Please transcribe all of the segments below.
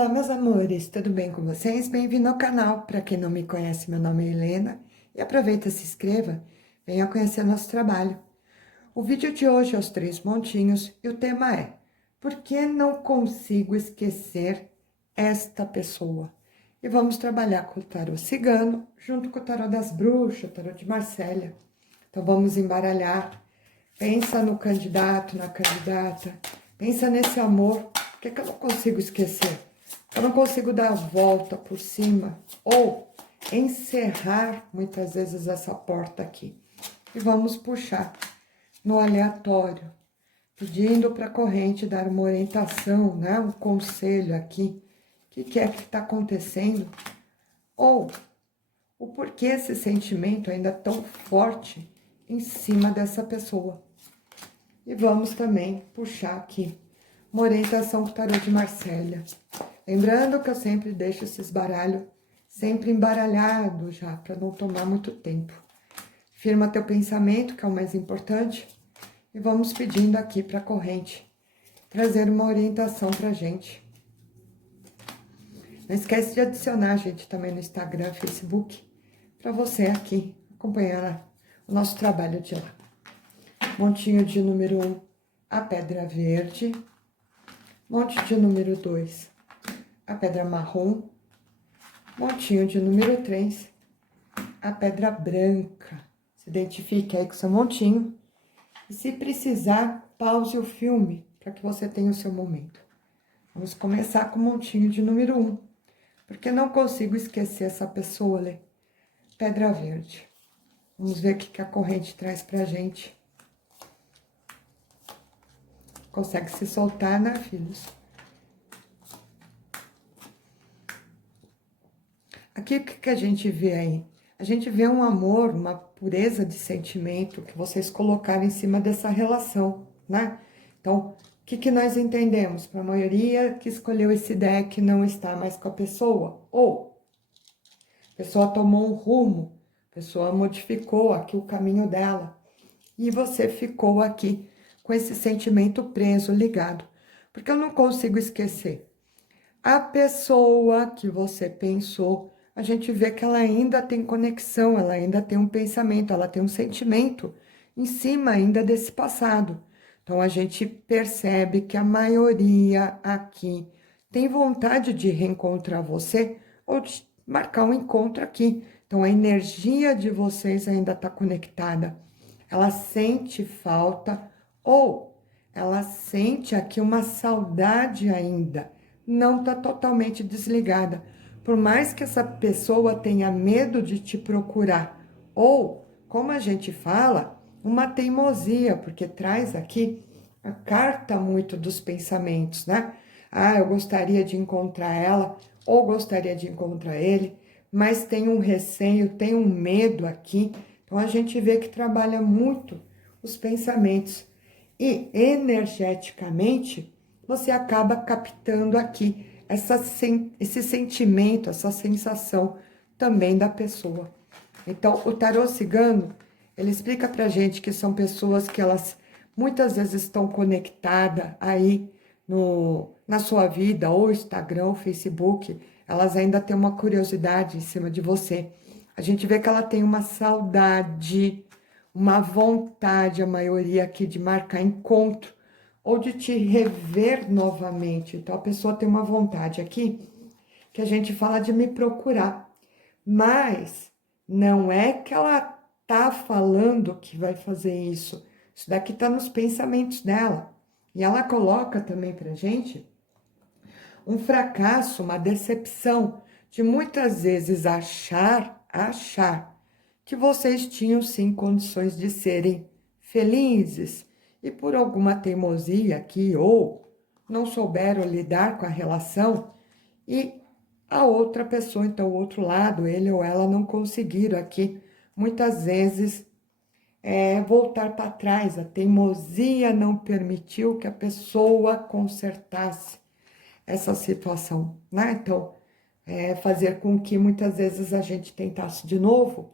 Olá, meus amores, tudo bem com vocês? Bem-vindo ao canal. Para quem não me conhece, meu nome é Helena e aproveita, se inscreva, venha conhecer nosso trabalho. O vídeo de hoje é os 3 montinhos e o tema é: por que não consigo esquecer esta pessoa? E vamos trabalhar com o tarô cigano junto com o tarô das bruxas, o tarô de Marsella. Então vamos embaralhar. Pensa no candidato, na candidata, pensa nesse amor. Por que eu não consigo esquecer? Eu não consigo dar a volta por cima ou encerrar muitas vezes essa porta aqui. E vamos puxar no aleatório, pedindo para a corrente dar uma orientação, né? Um conselho aqui. O que é que está acontecendo? Ou o porquê esse sentimento ainda tão forte em cima dessa pessoa. E vamos também puxar aqui uma orientação com o tarô de Marsella. Lembrando que eu sempre deixo esses baralhos sempre embaralhado já, para não tomar muito tempo. Firma teu pensamento, que é o mais importante. E vamos pedindo aqui para a corrente trazer uma orientação para a gente. Não esquece de adicionar a gente também no Instagram, Facebook, para você aqui acompanhar o nosso trabalho de lá. Montinho de número 1, a pedra verde. Monte de número 2, a pedra marrom. Montinho de número 3, a pedra branca. Se identifique aí com o seu montinho. E se precisar, pause o filme para que você tenha o seu momento. Vamos começar com o montinho de número 1. Porque não consigo esquecer essa pessoa, Lê. Pedra verde. Vamos ver o que a corrente traz pra gente. Consegue se soltar, né, filhos? Aqui, o que a gente vê aí? A gente vê um amor, uma pureza de sentimento que vocês colocaram em cima dessa relação, né? Então, o que nós entendemos? Para a maioria que escolheu esse deck não está mais com a pessoa. Ou a pessoa tomou um rumo, a pessoa modificou aqui o caminho dela. E você ficou aqui com esse sentimento preso, ligado. Porque eu não consigo esquecer. A pessoa que você pensou, a gente vê que ela ainda tem conexão, ela ainda tem um pensamento, ela tem um sentimento em cima ainda desse passado. Então, a gente percebe que a maioria aqui tem vontade de reencontrar você ou de marcar um encontro aqui. Então, a energia de vocês ainda está conectada. Ela sente falta ou ela sente aqui uma saudade ainda. Não está totalmente desligada. Por mais que essa pessoa tenha medo de te procurar, ou, como a gente fala, uma teimosia, porque traz aqui a carta muito dos pensamentos, né? Ah, eu gostaria de encontrar ela, ou gostaria de encontrar ele, mas tem um receio, tem um medo aqui. Então, a gente vê que trabalha muito os pensamentos. E, energeticamente, você acaba captando aqui esse sentimento, essa sensação também da pessoa. Então, o tarô cigano, ele explica pra gente que são pessoas que elas muitas vezes estão conectadas aí na sua vida, ou Instagram, ou Facebook, elas ainda têm uma curiosidade em cima de você. A gente vê que ela tem uma saudade, uma vontade, a maioria aqui, de marcar encontro, ou de te rever novamente. Então, a pessoa tem uma vontade aqui, que a gente fala de me procurar. Mas não é que ela tá falando que vai fazer isso. Isso daqui tá nos pensamentos dela. E ela coloca também pra gente um fracasso, uma decepção, de muitas vezes achar que vocês tinham sim condições de serem felizes, e por alguma teimosia aqui, ou não souberam lidar com a relação, e a outra pessoa, então o outro lado, ele ou ela, não conseguiram aqui, muitas vezes, voltar para trás. A teimosia não permitiu que a pessoa consertasse essa situação, né? Então, fazer com que muitas vezes a gente tentasse de novo,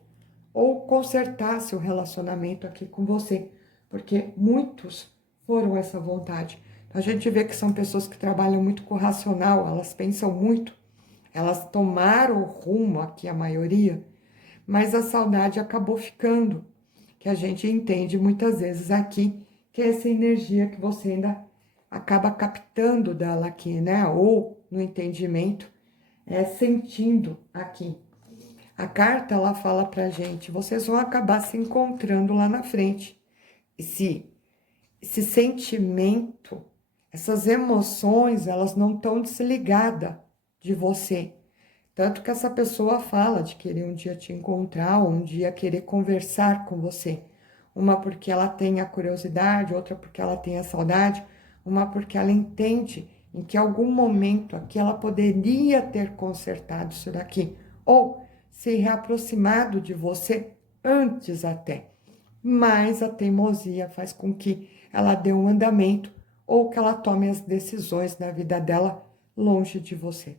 ou consertasse o relacionamento aqui com você, porque muitos foram essa vontade. A gente vê que são pessoas que trabalham muito com o racional, elas pensam muito, elas tomaram o rumo aqui, a maioria, mas a saudade acabou ficando, que a gente entende muitas vezes aqui, que é essa energia que você ainda acaba captando dela aqui, né? Ou no entendimento, sentindo aqui. A carta, ela fala pra gente, vocês vão acabar se encontrando lá na frente. Esse sentimento, essas emoções, elas não estão desligadas de você. Tanto que essa pessoa fala de querer um dia te encontrar, ou um dia querer conversar com você. Uma porque ela tem a curiosidade, outra porque ela tem a saudade, uma porque ela entende em que algum momento aqui ela poderia ter consertado isso daqui, ou se reaproximado de você antes até. Mas a teimosia faz com que ela dê um andamento ou que ela tome as decisões na vida dela longe de você.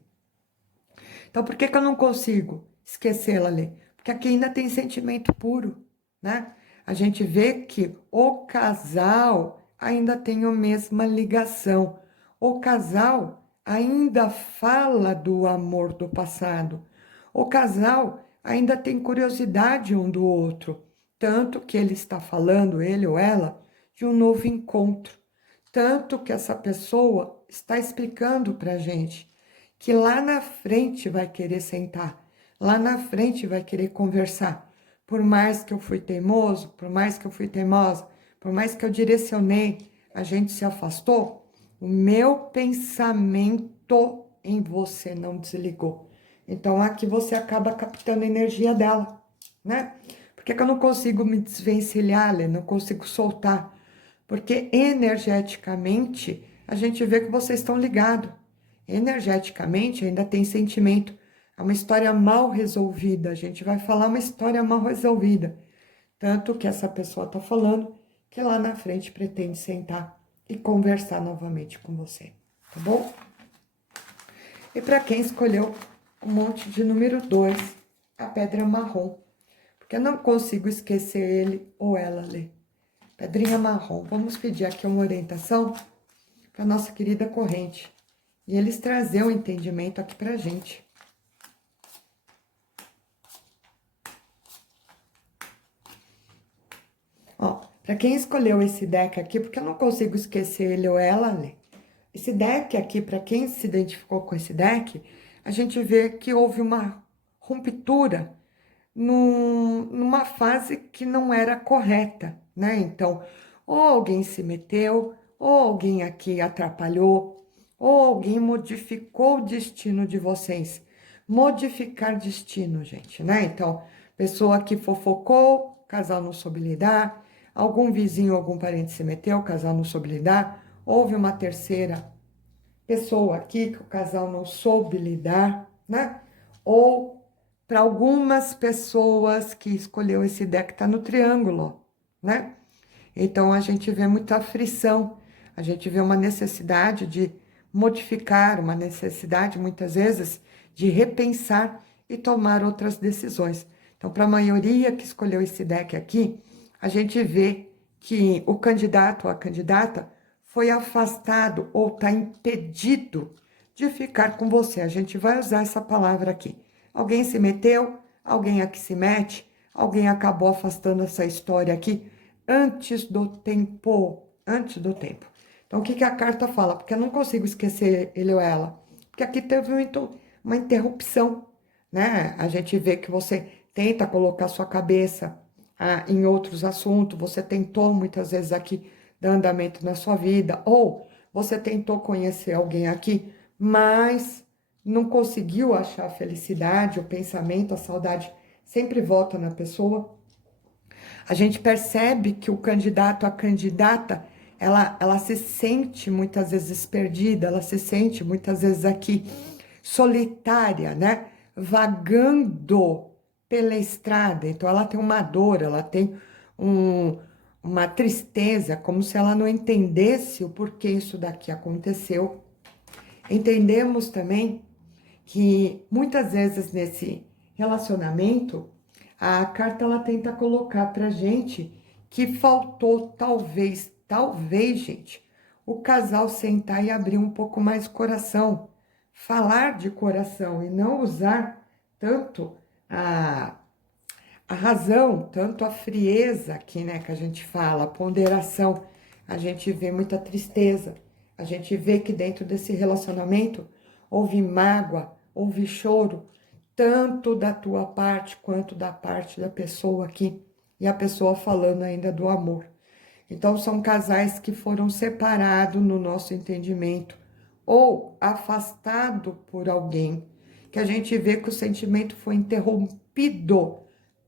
Então, por que eu não consigo esquecê-la ali? Porque aqui ainda tem sentimento puro, né? A gente vê que o casal ainda tem a mesma ligação. O casal ainda fala do amor do passado. O casal ainda tem curiosidade um do outro. Tanto que ele está falando, ele ou ela, de um novo encontro. Tanto que essa pessoa está explicando para a gente que lá na frente vai querer sentar, lá na frente vai querer conversar. Por mais que eu fui teimoso, por mais que eu fui teimosa, por mais que eu direcionei, a gente se afastou, o meu pensamento em você não desligou. Então aqui você acaba captando a energia dela, né? Por que eu não consigo me desvencilhar, Lê? Não consigo soltar? Porque energeticamente a gente vê que vocês estão ligados. Energeticamente ainda tem sentimento. É uma história mal resolvida. A gente vai falar uma história mal resolvida. Tanto que essa pessoa está falando que lá na frente pretende sentar e conversar novamente com você. Tá bom? E para quem escolheu o monte de número 2, a pedra marrom. Porque eu não consigo esquecer ele ou ela ler. Pedrinha marrom. Vamos pedir aqui uma orientação para nossa querida corrente. E eles trazem o entendimento aqui pra gente. Ó, para quem escolheu esse deck aqui, porque eu não consigo esquecer ele ou ela, Lê. Esse deck aqui, para quem se identificou com esse deck, a gente vê que houve uma ruptura numa fase que não era correta, né? Então, ou alguém se meteu, ou alguém aqui atrapalhou, ou alguém modificou o destino de vocês. Modificar destino, gente, né? Então, pessoa que fofocou, casal não soube lidar, algum vizinho, algum parente se meteu, o casal não soube lidar, houve uma terceira pessoa aqui que o casal não soube lidar, né? Ou para algumas pessoas que escolheu esse deck tá no triângulo, né? Então a gente vê muita aflição, a gente vê uma necessidade de modificar, uma necessidade muitas vezes de repensar e tomar outras decisões. Então, para a maioria que escolheu esse deck aqui, a gente vê que o candidato ou a candidata foi afastado ou está impedido de ficar com você. A gente vai usar essa palavra aqui. Alguém se meteu, alguém aqui se mete, alguém acabou afastando essa história aqui antes do tempo, antes do tempo. Então, o que a carta fala? Porque eu não consigo esquecer ele ou ela. Porque aqui teve uma interrupção, né? A gente vê que você tenta colocar sua cabeça em outros assuntos, você tentou muitas vezes aqui dar andamento na sua vida, ou você tentou conhecer alguém aqui, mas não conseguiu achar a felicidade, o pensamento, a saudade sempre volta na pessoa. A gente percebe que o candidato, a candidata, ela se sente muitas vezes perdida, ela se sente muitas vezes aqui solitária, né? Vagando pela estrada. Então, ela tem uma dor, ela tem uma tristeza, como se ela não entendesse o porquê isso daqui aconteceu. Entendemos também que muitas vezes nesse relacionamento, a carta ela tenta colocar pra gente que faltou talvez, gente, o casal sentar e abrir um pouco mais o coração, falar de coração e não usar tanto a razão, tanto a frieza aqui, né, que a gente fala, a ponderação. A gente vê muita tristeza, a gente vê que dentro desse relacionamento houve mágoa, houve choro, tanto da tua parte quanto da parte da pessoa aqui. E a pessoa falando ainda do amor. Então, são casais que foram separados no nosso entendimento ou afastado por alguém, que a gente vê que o sentimento foi interrompido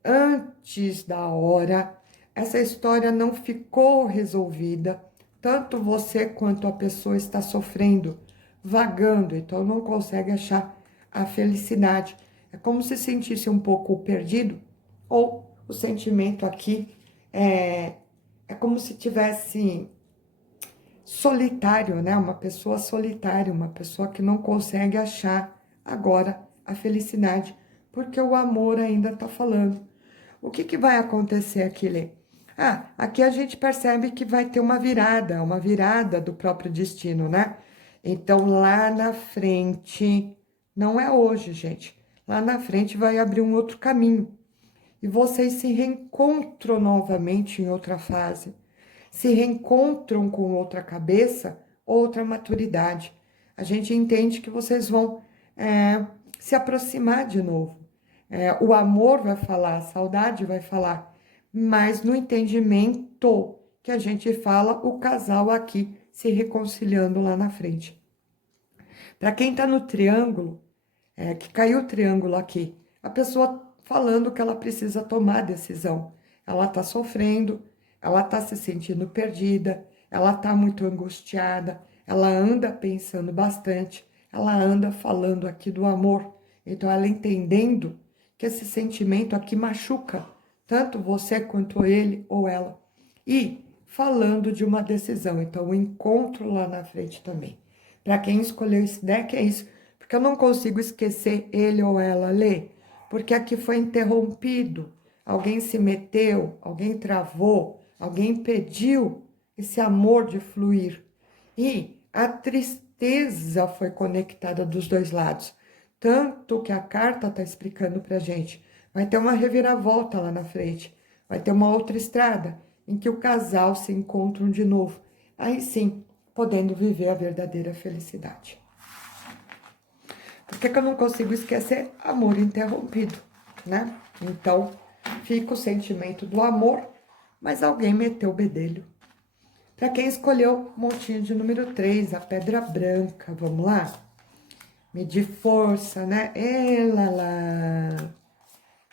antes da hora. Essa história não ficou resolvida. Tanto você quanto a pessoa está sofrendo, vagando, então não consegue achar a felicidade. É como se sentisse um pouco perdido, ou o sentimento aqui é como se tivesse solitário, né? Uma pessoa solitária, uma pessoa que não consegue achar agora a felicidade, porque o amor ainda está falando. O que vai acontecer aqui, Lê? Aqui a gente percebe que vai ter uma virada do próprio destino, né? Então, lá na frente, não é hoje, gente. Lá na frente vai abrir um outro caminho. E vocês se reencontram novamente em outra fase. Se reencontram com outra cabeça, outra maturidade. A gente entende que vocês vão se aproximar de novo. O amor vai falar, a saudade vai falar, mas no entendimento que a gente fala, o casal aqui se reconciliando lá na frente. Para quem está no triângulo, que caiu o triângulo aqui, a pessoa falando que ela precisa tomar decisão. Ela está sofrendo, ela está se sentindo perdida, ela está muito angustiada, ela anda pensando bastante, ela anda falando aqui do amor. Então, ela entendendo que esse sentimento aqui machuca tanto você quanto ele ou ela. E falando de uma decisão. Então, o encontro lá na frente também. Para quem escolheu esse deck, é isso. Porque eu não consigo esquecer ele ou ela, Lê. Porque aqui foi interrompido. Alguém se meteu, alguém travou, alguém impediu esse amor de fluir. E a tristeza foi conectada dos dois lados. Tanto que a carta está explicando para gente. Vai ter uma reviravolta lá na frente. Vai ter uma outra estrada em que o casal se encontram de novo. Aí sim, podendo viver a verdadeira felicidade. Por que eu não consigo esquecer? Amor interrompido, né? Então, fica o sentimento do amor, mas alguém meteu o bedelho. Para quem escolheu montinho de número 3, a pedra branca, vamos lá? Medir força, né? Ela lá.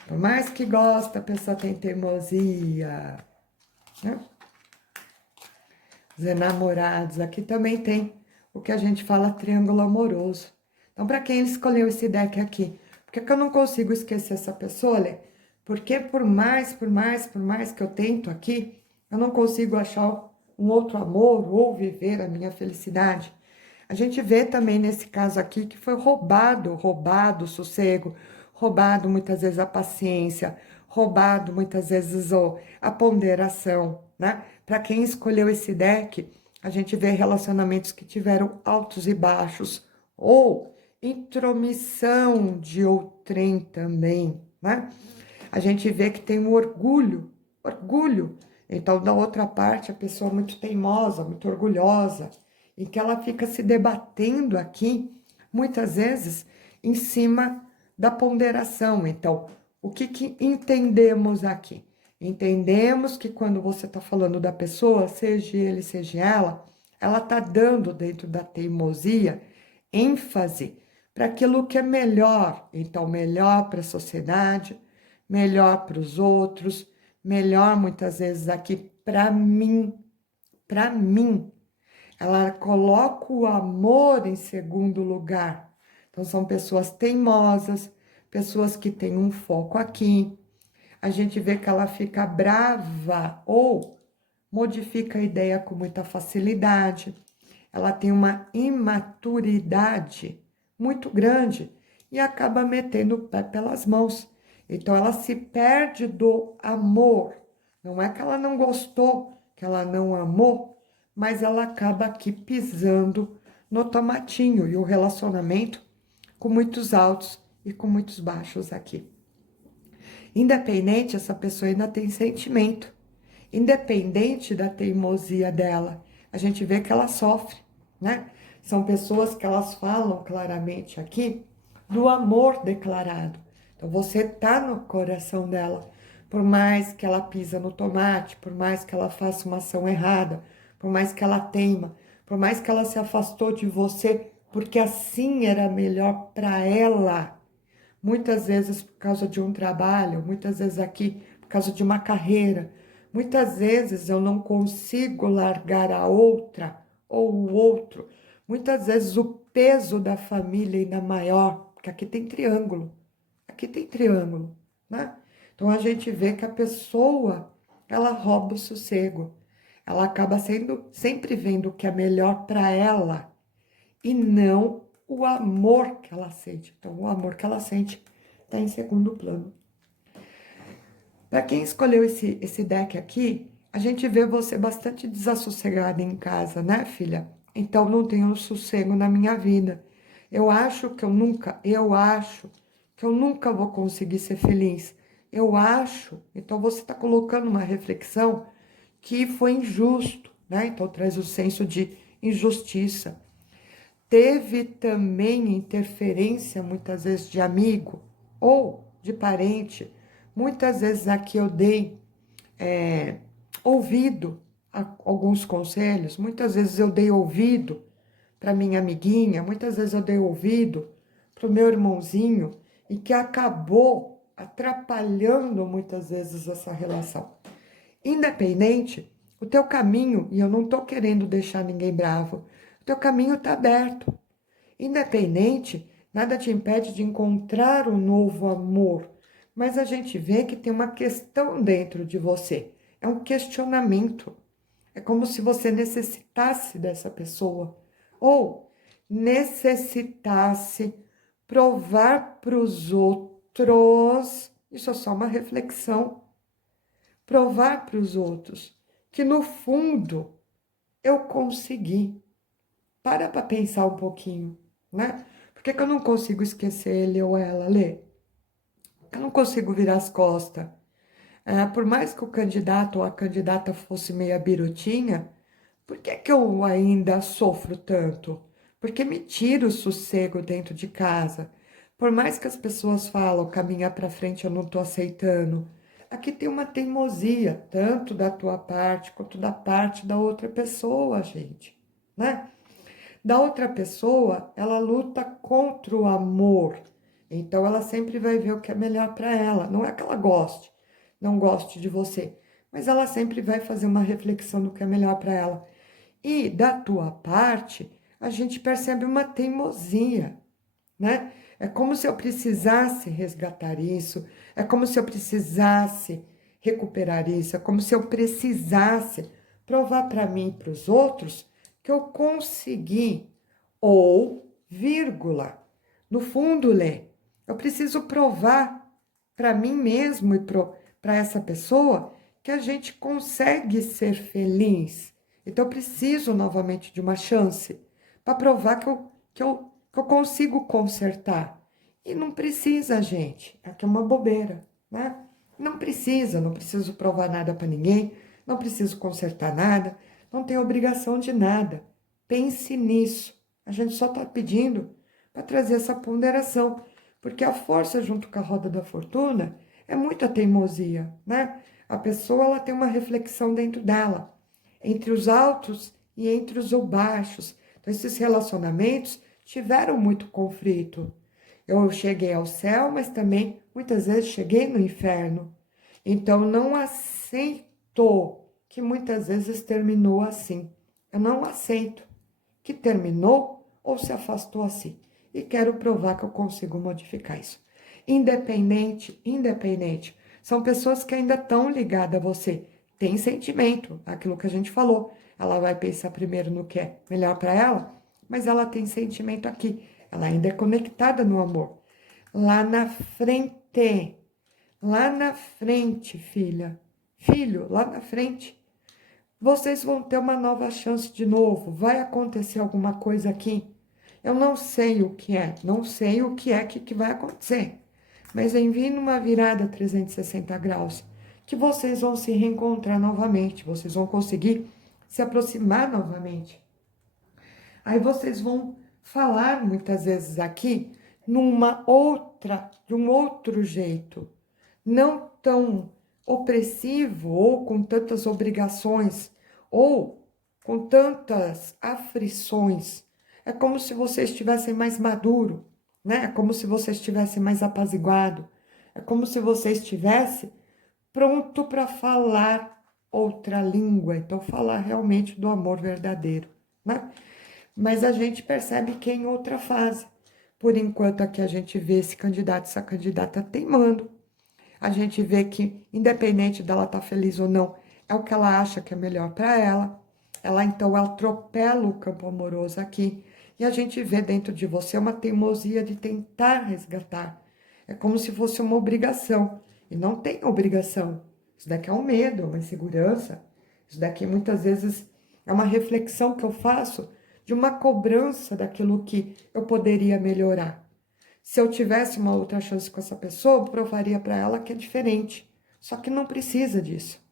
Por mais que gosta, a pessoa tem teimosia, né? Os enamorados, aqui também tem o que a gente fala triângulo amoroso. Então, para quem escolheu esse deck aqui, por que eu não consigo esquecer essa pessoa, Lê? Porque por mais que eu tento aqui, eu não consigo achar um outro amor ou viver a minha felicidade. A gente vê também nesse caso aqui que foi roubado o sossego, roubado muitas vezes a paciência, roubado muitas vezes a ponderação, né? Para quem escolheu esse deck, a gente vê relacionamentos que tiveram altos e baixos, ou intromissão de outrem também, né? A gente vê que tem um orgulho. Então, da outra parte, a pessoa muito teimosa, muito orgulhosa, em que ela fica se debatendo aqui, muitas vezes, em cima da ponderação. Então, o que entendemos aqui? Entendemos que quando você está falando da pessoa, seja ele, seja ela está dando dentro da teimosia ênfase para aquilo que é melhor. Então, melhor para a sociedade, melhor para os outros, melhor muitas vezes aqui para mim. Para mim, ela coloca o amor em segundo lugar. Então, são pessoas teimosas, pessoas que têm um foco aqui. A gente vê que ela fica brava ou modifica a ideia com muita facilidade. Ela tem uma imaturidade muito grande e acaba metendo o pé pelas mãos. Então, ela se perde do amor. Não é que ela não gostou, que ela não amou, mas ela acaba aqui pisando no tomatinho e o relacionamento com muitos altos e com muitos baixos aqui. Independente, essa pessoa ainda tem sentimento. Independente da teimosia dela, a gente vê que ela sofre, né? São pessoas que elas falam claramente aqui do amor declarado. Então você tá no coração dela, por mais que ela pisa no tomate, por mais que ela faça uma ação errada, por mais que ela teima, por mais que ela se afastou de você, porque assim era melhor para ela. Muitas vezes por causa de um trabalho, muitas vezes aqui por causa de uma carreira. Muitas vezes eu não consigo largar a outra ou o outro. Muitas vezes o peso da família ainda maior, porque aqui tem triângulo. Aqui tem triângulo, né? Então a gente vê que a pessoa, ela rouba o sossego. Ela acaba sendo sempre vendo o que é melhor para ela e não o amor que ela sente. Então, o amor que ela sente está em segundo plano. Para quem escolheu esse deck aqui, a gente vê você bastante desassossegada em casa, né, filha? Então, não tenho sossego na minha vida. Eu acho que eu nunca vou conseguir ser feliz. Eu acho, então você está colocando uma reflexão que foi injusto, né? Então, traz o senso de injustiça. Teve também interferência, muitas vezes, de amigo ou de parente. Muitas vezes aqui eu dei ouvido a alguns conselhos, muitas vezes eu dei ouvido para minha amiguinha, muitas vezes eu dei ouvido para o meu irmãozinho e que acabou atrapalhando muitas vezes essa relação. Independente, o teu caminho, e eu não estou querendo deixar ninguém bravo, o teu caminho está aberto. Independente, nada te impede de encontrar um novo amor, mas a gente vê que tem uma questão dentro de você, é um questionamento. É como se você necessitasse dessa pessoa ou necessitasse provar para os outros, isso é só uma reflexão, provar para os outros que no fundo eu consegui. Para pensar um pouquinho, né? Por que eu não consigo esquecer ele ou ela, Lê? Por que eu não consigo virar as costas? Por mais que o candidato ou a candidata fosse meia birutinha, por que eu ainda sofro tanto? Porque me tira o sossego dentro de casa. Por mais que as pessoas falam caminhar para frente, eu não estou aceitando. Aqui tem uma teimosia, tanto da tua parte quanto da parte da outra pessoa, gente, né? Da outra pessoa, ela luta contra o amor. Então, ela sempre vai ver o que é melhor para ela. Não é que ela goste, não goste de você, mas ela sempre vai fazer uma reflexão do que é melhor para ela. E da tua parte, a gente percebe uma teimosia, né? É como se eu precisasse resgatar isso, é como se eu precisasse recuperar isso, é como se eu precisasse provar para mim e para os outros que eu consegui, ou, vírgula, no fundo, Lê, eu preciso provar para mim mesmo e para essa pessoa que a gente consegue ser feliz. Então, eu preciso novamente de uma chance para provar que eu consigo consertar. E não precisa, gente. Aqui é uma bobeira, né? Não precisa, não preciso provar nada para ninguém, não preciso consertar nada, não tenho obrigação de nada. Pense nisso. A gente só está pedindo para trazer essa ponderação, porque a força junto com a roda da fortuna é muita teimosia, né? A pessoa ela tem uma reflexão dentro dela, entre os altos e entre os baixos. Então, esses relacionamentos tiveram muito conflito. Eu cheguei ao céu, mas também muitas vezes cheguei no inferno. Então, não aceito que muitas vezes terminou assim. Eu não aceito que terminou ou se afastou assim. E quero provar que eu consigo modificar isso. Independente. São pessoas que ainda estão ligadas a você. Tem sentimento, aquilo que a gente falou. Ela vai pensar primeiro no que é melhor para ela, mas ela tem sentimento aqui. Ela ainda é conectada no amor. Lá na frente, filha, filho, lá na frente, vocês vão ter uma nova chance de novo. Vai acontecer alguma coisa aqui. Eu não sei o que é, não sei o que é que vai acontecer. Mas vem vindo uma virada 360 graus, que vocês vão se reencontrar novamente, vocês vão conseguir se aproximar novamente. Aí vocês vão falar muitas vezes aqui de um outro jeito, não tão opressivo ou com tantas obrigações ou com tantas aflições. É como se você estivesse mais maduro, né? É como se você estivesse mais apaziguado. É como se você estivesse pronto para falar outra língua, então falar realmente do amor verdadeiro, né? Mas a gente percebe que é em outra fase. Por enquanto aqui a gente vê esse candidato, essa candidata teimando. A gente vê que, independente dela estar feliz ou não, é o que ela acha que é melhor para ela. Ela então atropela o campo amoroso aqui. E a gente vê dentro de você uma teimosia de tentar resgatar. É como se fosse uma obrigação. E não tem obrigação. Isso daqui é um medo, uma insegurança. Isso daqui muitas vezes é uma reflexão que eu faço de uma cobrança daquilo que eu poderia melhorar. Se eu tivesse uma outra chance com essa pessoa, eu provaria para ela que é diferente. Só que não precisa disso.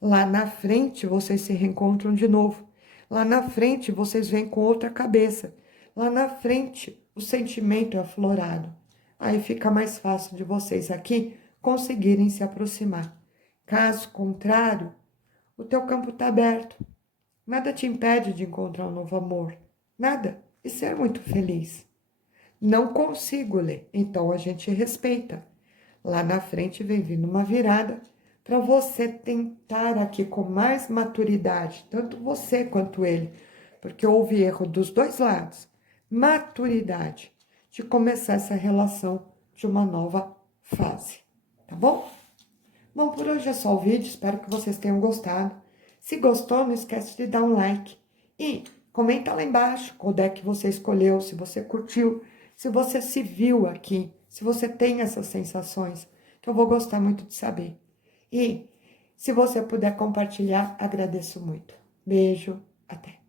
Lá na frente vocês se reencontram de novo. Lá na frente vocês vêm com outra cabeça. Lá na frente o sentimento é aflorado. Aí fica mais fácil de vocês aqui conseguirem se aproximar. Caso contrário, o teu campo está aberto. Nada te impede de encontrar um novo amor. Nada. E ser muito feliz. Não consigo ler, então a gente respeita. Lá na frente vem vindo uma virada para você tentar aqui com mais maturidade, tanto você quanto ele, porque houve erro dos dois lados. Maturidade de começar essa relação de uma nova fase, tá bom? Bom, por hoje é só o vídeo, espero que vocês tenham gostado. Se gostou, não esquece de dar um like e comenta lá embaixo qual deck você escolheu, se você curtiu, se você se viu aqui, se você tem essas sensações, que eu vou gostar muito de saber. E se você puder compartilhar, agradeço muito. Beijo, até.